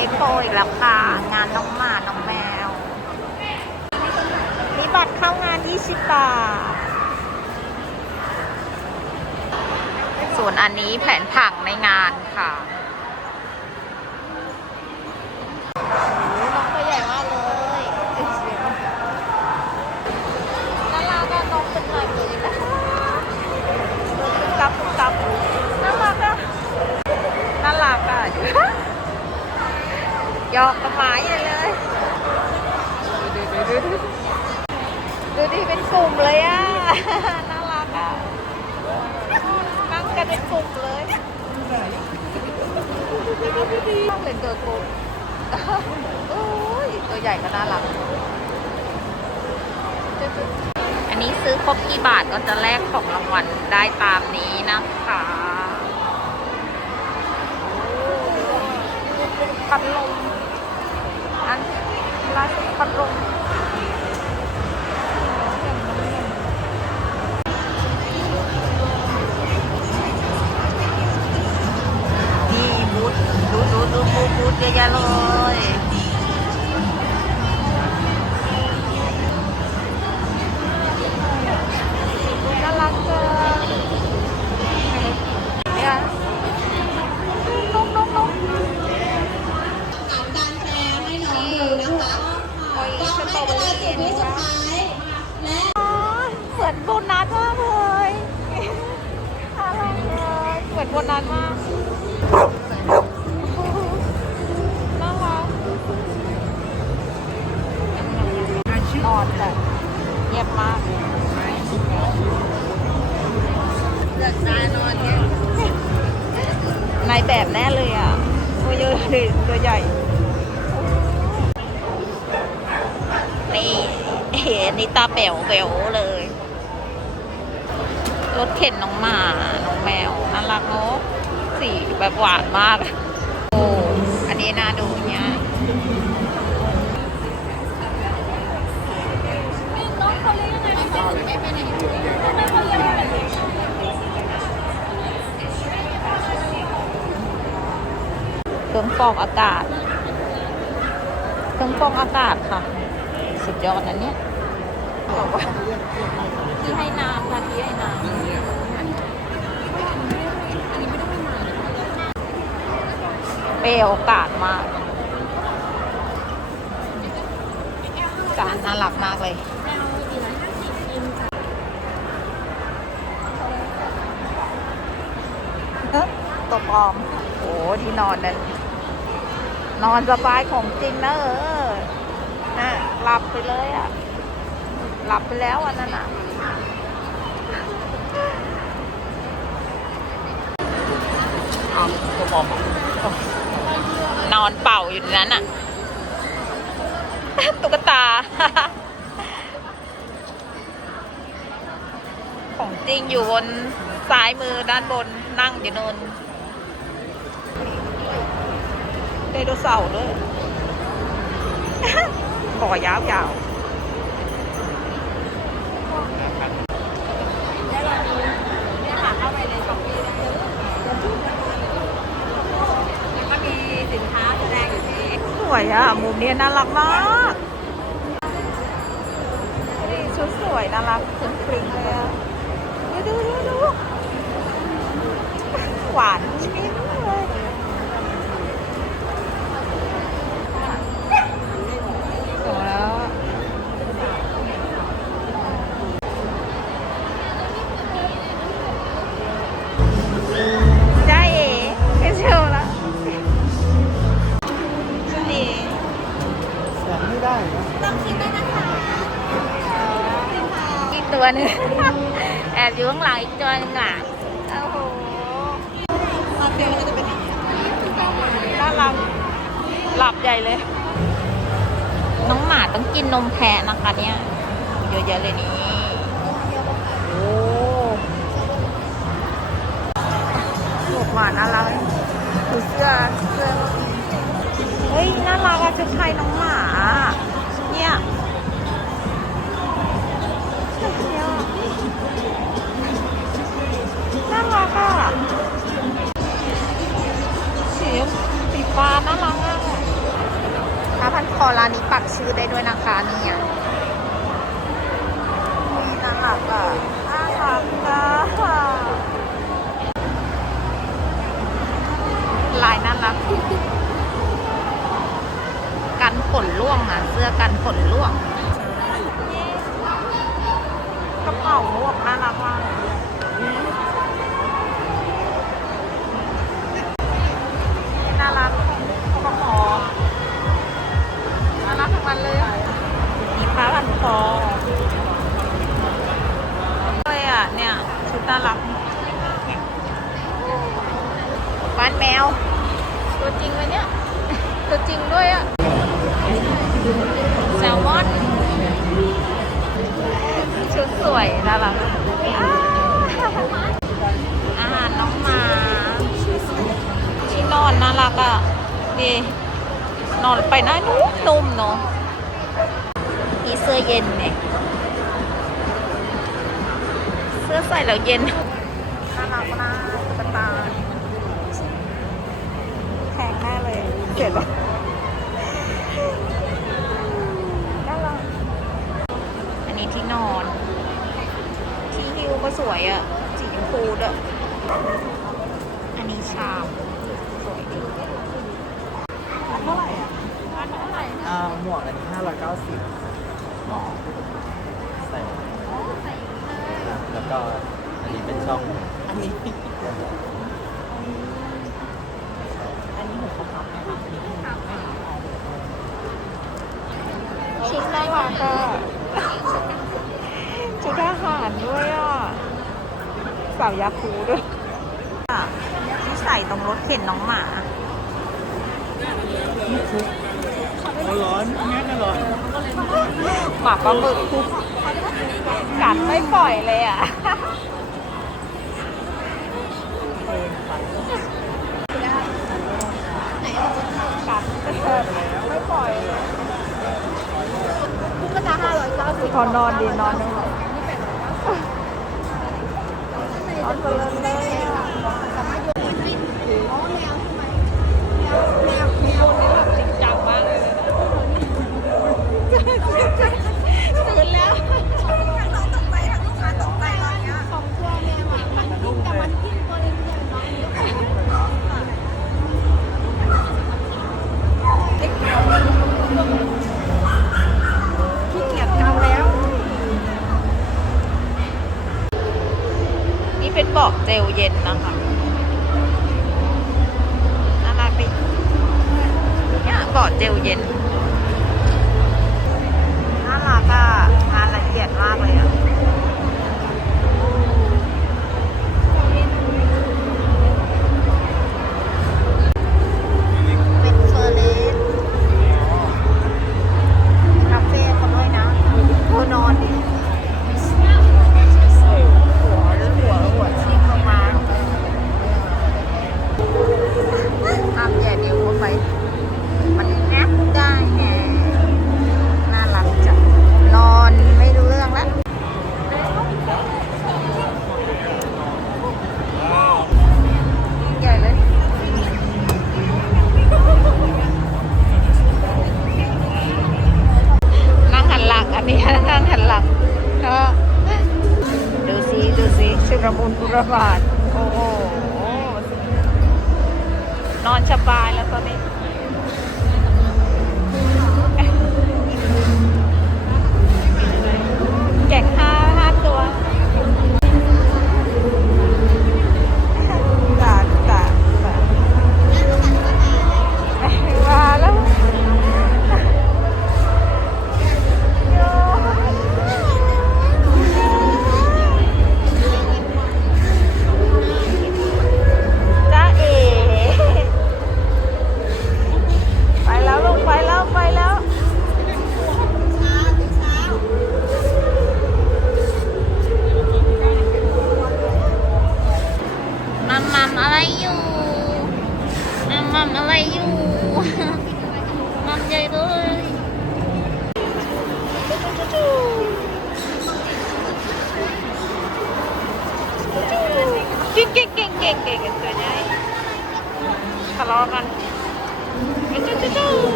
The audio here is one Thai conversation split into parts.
มาเพนโปอีกแล้วค่ะ งานน้องหมา น้องแมว มีบัตรเข้างาน 20 บาท ส่วนอันนี้แผนผังในงานค่ะ น้องตัวใหญ่มากเลยน่ารักอะน้องเป็นหน่อยเลยนะคะกับกับน่ารักอะน่ารักอะห ยอกกับหมาใหญ่เลย ดูดูดูดูดูดิเป็นกลุ่มเลยอะน่ารักอะนั่งกันเป็นกลุ่มเลยเป็นตัวกลุ่มโอ้ยตัวใหญ่ก็น่ารัก อันนี้ซื้อครบกี่บาทก็จะแลกของรางวัลได้ตามนี้นะคะพัดลม ล่าสุดพัดลมนี่บูธดูดูดูบูธบูธเยอะแยะเลย มือนโบนัสมากเลยน่ารักเลยเหมือนโบนัสมากน่ารักนอนแบบเงียบมากเลือกตานอนเนี่ยนายแบบแน่เลยอะตัวเยอะเลยตัวใหญ่ นี่เห็นนี่ตาแป๋วแป๋วเลย รถเข็นน้องหมา น้องแมว น่ารักเนอะสีแบบหวานมาก โอ้ อันนี้น่าดูเนี่ยเครื่องฟอกอากาศ เครื่องฟอกอากาศค่ะ สุดยอดนะเนี่ย บอกว่าที่ให้น้ำค่ะที่ให้น้ำเปยวโอกาสมากการน่ารักมากเลยตัวปลอม โอ้ที่นอนนั้น นอนสบายของจริงนะเออนะหลับไปเลยอะ หลับไปแล้วอันนั้นอะตัวปลอมเหรอนอนเป่าอยู่ในนั้นอะ ตุ๊กตา ของจริงอยู่บนซ้ายมือด้านบนนั่งอยู่นนไดโนเสาร์ด้วยบ่อยาวยาว เนี่ยค่ะเข้าไปในช้อปปี้ได้เลยแล้วก็มีสินค้าแสดงอยู่ที่ ส วยอะมุมนี้น่ารักมากนี่ชุดสวยน่ารักครึ้งๆเลยอะดูดูดูดูหวานชิ้น ตัวหนึง แอบอยู่ข้างหลังอีกตัวหนึงอะโอ้โหมาเซลก็จะเป็นอย่างนี้น่ารักหลับใหญ่เลย น้องหมาต้องกินนมแพะนะคะ เนี่ยเยอะแยะเลยนี่โอ้ลูกหมาน่ารักดูเสื้อเสื้อเฮ้ยน่ารักอะชุดไทยน้องหมา เนี่ย น่ารักอะสีสีฟ้าน่ารักอะพันคอร้านนี้ปักชื่อได้ด้วยนะคะเนี่ยนี่น่ารักอะน่ารักอะลายน่ารักกันฝนร่วงอะ เสื้อกันฝนร่วง กระเป๋าหมวกน่ารักมากน่ารักกระหอน่ารักทั้งนั้นเลยมีผ้าพันคอเลยอะเนี่ยชุดน่ารักบ้านแมว ตัวจริงเลยเนี่ย ตัวจริงด้วยอะ วยน่ารักอาหารน้องหมาที่นอนน่ารักอะดีนอนไปน่านุ่มนุ่มเนาะมีเสื้อเย็นเนี่ยเสื้อใส่แล้วเย็นน่ารักมากตุ๊กตาแพงแน่เลยเจ็ดบาทน่ารัก อันนี้ที่นอน ที่ฮิ วก็สวยอะ่ะสีชมพูด้วยอันนี้ชามสวยดีเท่าไหร่อะอ่าหมวกอันนี้ห้าร้อยเก้าสิบหมอใส่แล้วก็อันนี้เป็นช่องอันนี้อันนี้หมูกระพับนะคะชุดน่ารักอะชุดทหารด้วย อะสาวยาคูด้วยอะที่ใส่ตรงรถเข็นน้องหมาร้อนแง่ก็ร้อนหมาปลาหมึกกัดไม่ปล่อยเลยอะกัดไม่ปล่อยเลยก็จะห้าร้อยเก้าสิบพอนอนดีนอนไม่ con lên đây ที่เป็นบอกเจลเย็นนะคะน่ารักดิเนี่ยบอกเจลเย็นน่ารักอะงานละเอียดมากเลยอะ ระบาด โอ้โหนอนสบายแล้วตอนนี้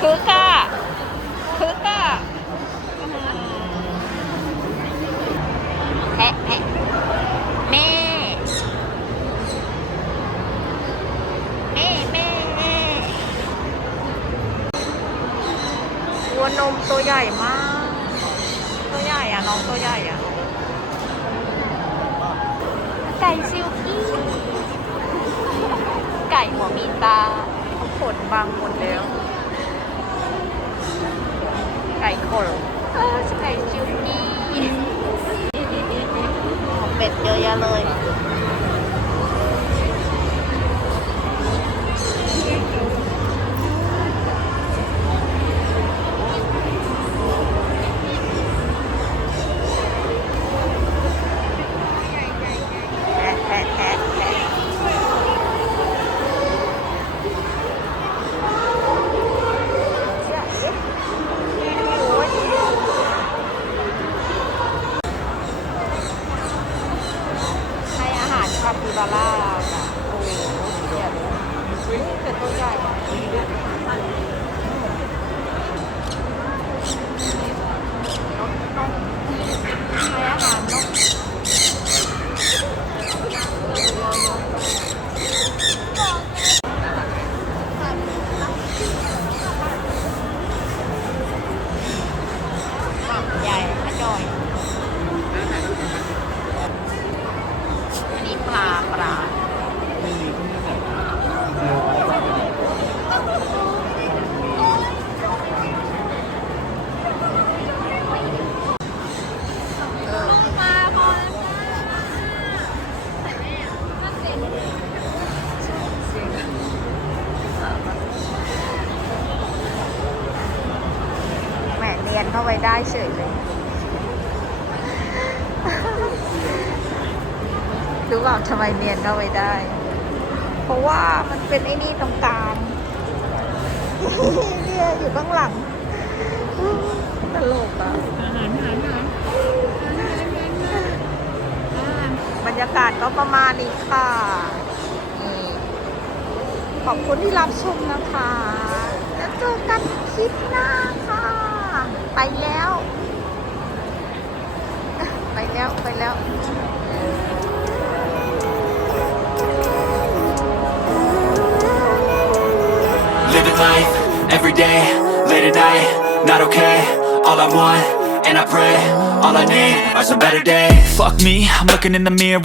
คึกอะคึกอะอืมแพะแพะแม่แม่แม่วัวนมตัวใหญ่มาก ตัวใหญ่อะน้องตัวใหญ่อะไก่ซิล กี้ไก่หัวมีตาขนบางหมดแล้ว ไก่ขนเออไก่ซิลกี้เป็ดเยอะแยะเลย ください。 เข้าได้เฉยเลย รู้เปล่าทำไมเนียนเข้าไปได้ เพราะว่ามันเป็นไอ้นี่ตรงกลางเนี่ยอยู่ข้างหลังตลกอะบรรยากาศก็ประมาณนี้ค่ะ ขอบคุณที่รับชมนะคะ แล้วเจอกันคลิปหน้า ไปแล้ว ไปแล้ว ไปแล้ว Living life every day, late at night, not okay. All I want, and I pray, all I need are some better days. Fuck me, I'm looking in the mirror.